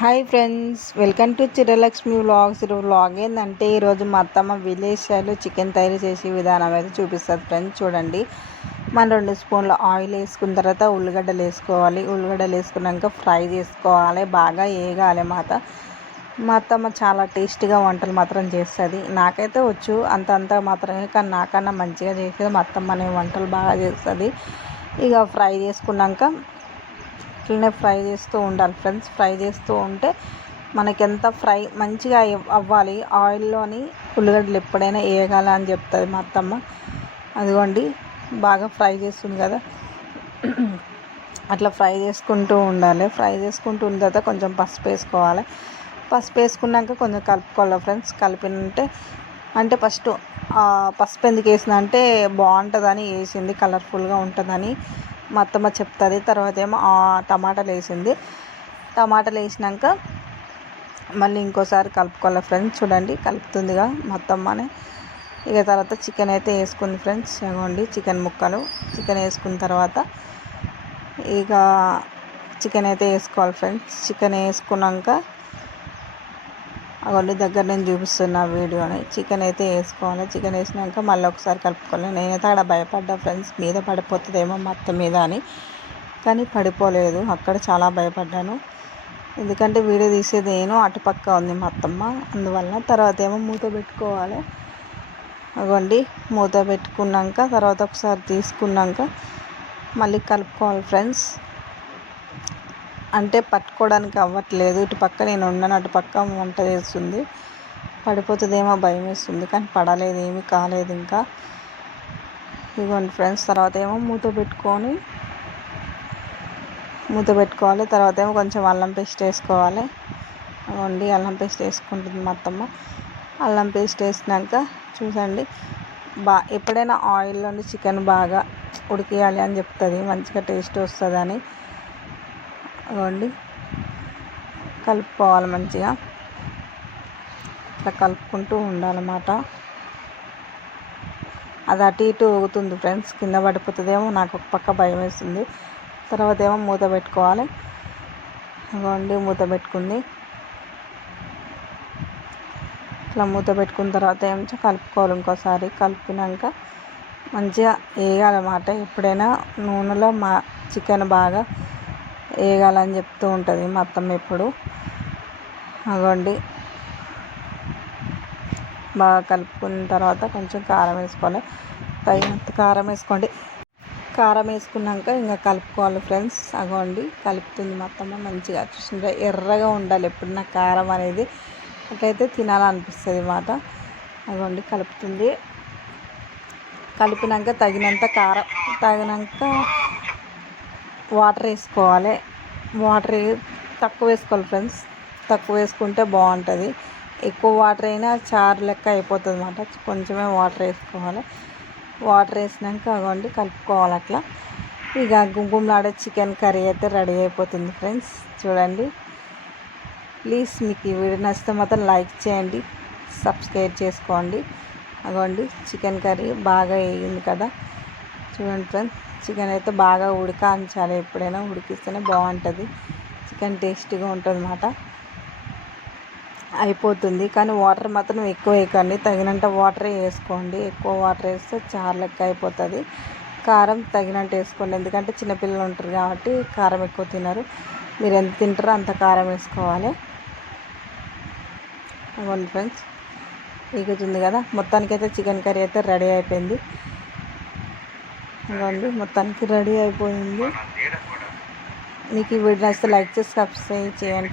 Hi friends welcome to Chiralakshmi vlogs. Vlog ఏంటంటే ఈరోజు మా అత్తమ్మ విలేజ్ స్టైల్లో చికెన్ తయారు చేసే విధానం అయితే చూపిస్తుంది ఫ్రెండ్స్ చూడండి. మన రెండు స్పూన్ల ఆయిల్ వేసుకున్న తర్వాత ఉల్లిగడ్డలు వేసుకోవాలి. ఉల్లిగడ్డలు వేసుకున్నాక ఫ్రై చేసుకోవాలి. బాగా వేగాలి మాత మా అత్తమ్మ చాలా టేస్టీగా వంటలు మాత్రం చేస్తుంది. నాకైతే వచ్చు అంత అంత మాత్రమే కానీ నాకన్నా మంచిగా చేసేది మా అత్తమ్మ అనే వంటలు బాగా చేస్తుంది. ఇక ఫ్రై చేసుకున్నాక ఇట్లనే ఫ్రై చేస్తూ ఉండాలి ఫ్రెండ్స్. ఫ్రై చేస్తూ ఉంటే మనకి ఎంత ఫ్రై మంచిగా అవ్వాలి. ఆయిల్లోని ఉల్లిగడ్డలు ఎప్పుడైనా వేయగల అని చెప్తుంది మా అత్తమ్మ. అదిగోండి బాగా ఫ్రై చేస్తుంది కదా. అట్లా ఫ్రై చేసుకుంటూ ఉండాలి. ఫ్రై చేసుకుంటూ ఉన్న తర్వాత కొంచెం పసుపు వేసుకోవాలి. పసుపు వేసుకున్నాక కొంచెం కలుపుకోవాలి ఫ్రెండ్స్. కలిపినంటే అంటే ఫస్ట్ పసుపు ఎందుకు వేసిన అంటే బాగుంటుందని వేసింది. కలర్ఫుల్గా ఉంటుందని. మా అత్తమ్మ చెప్తుంది తర్వాత ఏమో టమాటాలు వేసింది టమాటాలు వేసినాక మళ్ళీ ఇంకోసారి కలుపుకోవాలి ఫ్రెండ్స్. చూడండి కలుపుతుందిగా మా అత్తమ్మనే. ఇక తర్వాత చికెన్ అయితే వేసుకుంది ఫ్రెండ్స్. ఇవ్వండి చికెన్ ముక్కలు. చికెన్ వేసుకున్న తర్వాత ఇక చికెన్ అయితే వేసుకోవాలి ఫ్రెండ్స్. చికెన్ వేసుకున్నాక వాళ్ళు దగ్గర నేను చూపిస్తున్న వీడియోని చికెన్ అయితే వేసుకోవాలి. చికెన్ వేసినాక మళ్ళీ ఒకసారి కలుపుకోవాలి. నేనైతే అక్కడ భయపడ్డా ఫ్రెండ్స్. మీద పడిపోతుందేమో మొత్తం మీద అని. కానీ పడిపోలేదు. అక్కడ చాలా భయపడ్డాను. ఎందుకంటే వీడియో తీసేది నేను అటుపక్క ఉంది మా అత్తమ్మ అందువల్ల తర్వాత ఏమో మూత పెట్టుకోవాలి. అవ్వండి మూత పెట్టుకున్నాక తర్వాత ఒకసారి తీసుకున్నాక మళ్ళీ కలుపుకోవాలి ఫ్రెండ్స్. అంటే పట్టుకోవడానికి అవ్వట్లేదు. ఇటు పక్క నేను ఉన్నాను అటు పక్క వంట చేస్తుంది. పడిపోతుందేమో భయం వేస్తుంది కానీ పడలేదు ఏమీ కాలేదు ఇంకా. ఇదిగోండి ఫ్రెండ్స్ తర్వాత ఏమో మూత పెట్టుకొని మూత పెట్టుకోవాలి. తర్వాత ఏమో కొంచెం అల్లం పేస్ట్ వేసుకోవాలి. వండి అల్లం పేస్ట్ వేసుకుంటుంది మా అత్తమ్మ. అల్లం పేస్ట్ వేసినాక చూసండి బా ఎప్పుడైనా ఆయిల్లోని చికెన్ బాగా ఉడికేయాలి అని చెప్తుంది మంచిగా టేస్ట్ వస్తుందని. ఇవ్వండి కలుపుకోవాలి మంచిగా. ఇట్లా కలుపుకుంటూ ఉండాలన్నమాట. అది అటు ఇటు ఊగుతుంది ఫ్రెండ్స్. కింద పడిపోతుందేమో నాకు ఒక పక్క భయం వేస్తుంది. తర్వాత ఏమో మూత పెట్టుకోవాలి. ఇవ్వండి మూత పెట్టుకుంది. ఇట్లా మూత పెట్టుకున్న తర్వాత ఏమో కలుపుకోవాలి ఇంకోసారి. కలిపినాక మంచిగా వేయాలన్నమాట ఎప్పుడైనా నూనెలో మా చికెన్ బాగా వేయగాలని చెప్తూ ఉంటుంది మా అత్తమ్మ ఎప్పుడు. అగోండి. బాగా కలుపుకున్న తర్వాత కొంచెం కారం వేసుకోవాలి. తగినంత కారం వేసుకోండి. కారం వేసుకున్నాక ఇంకా కలుపుకోవాలి ఫ్రెండ్స్. అగోండి కలుపుతుంది మా మంచిగా. చూసింటే ఎర్రగా ఉండాలి ఎప్పుడు నా కారం అనేది. అట్లయితే తినాలనిపిస్తుంది మాట. అగోండి కలుపుతుంది. కలిపినాక తగినంత కారం తగినాక వాటర్ వేసుకోవాలి. వాటర్ తక్కువ వేసుకోవాలి ఫ్రెండ్స్. తక్కువ వేసుకుంటే బాగుంటుంది. ఎక్కువ వాటర్ అయినా చారు లెక్క అయిపోతుంది అన్నమాట కొంచెమే వాటర్ వేసుకోవాలి. వాటర్ వేసినాక అవ్వండి కలుపుకోవాలి అట్లా. ఇక గుంగుమలాడే చికెన్ కర్రీ అయితే రెడీ అయిపోతుంది ఫ్రెండ్స్. చూడండి. ప్లీజ్ మీకు ఈ వీడియో నచ్చితే మాత్రం లైక్ చేయండి. సబ్స్క్రైబ్ చేసుకోండి. అగోండి చికెన్ కర్రీ బాగా వేయింది కదా. చూడండి ఫ్రెండ్స్ చికెన్ అయితే బాగా ఉడకాంచాలి ఎప్పుడైనా ఉడికిస్తేనే బాగుంటుంది. చికెన్ టేస్టీగా ఉంటుంది అన్నమాట అయిపోతుంది. కానీ వాటర్ మాత్రం ఎక్కువ వేయకండి. తగినంత వాటరే వేసుకోండి. ఎక్కువ వాటర్ వేస్తే చారు లెక్క అయిపోతుంది. కారం తగినంత వేసుకోండి. ఎందుకంటే చిన్నపిల్లలు ఉంటారు కాబట్టి కారం ఎక్కువ తినరు. మీరు ఎంత తింటారో అంత కారం వేసుకోవాలి. అవును ఫ్రెండ్స్ ఎగుతుంది కదా. మొత్తానికైతే చికెన్ కర్రీ అయితే రెడీ అయిపోయింది. ఇవ్వండి మొత్తానికి రెడీ అయిపోయింది. మీకు ఈ వీడియో నచ్చితే లైక్ చేసి సబ్స్క్రైబ్ చేయండి.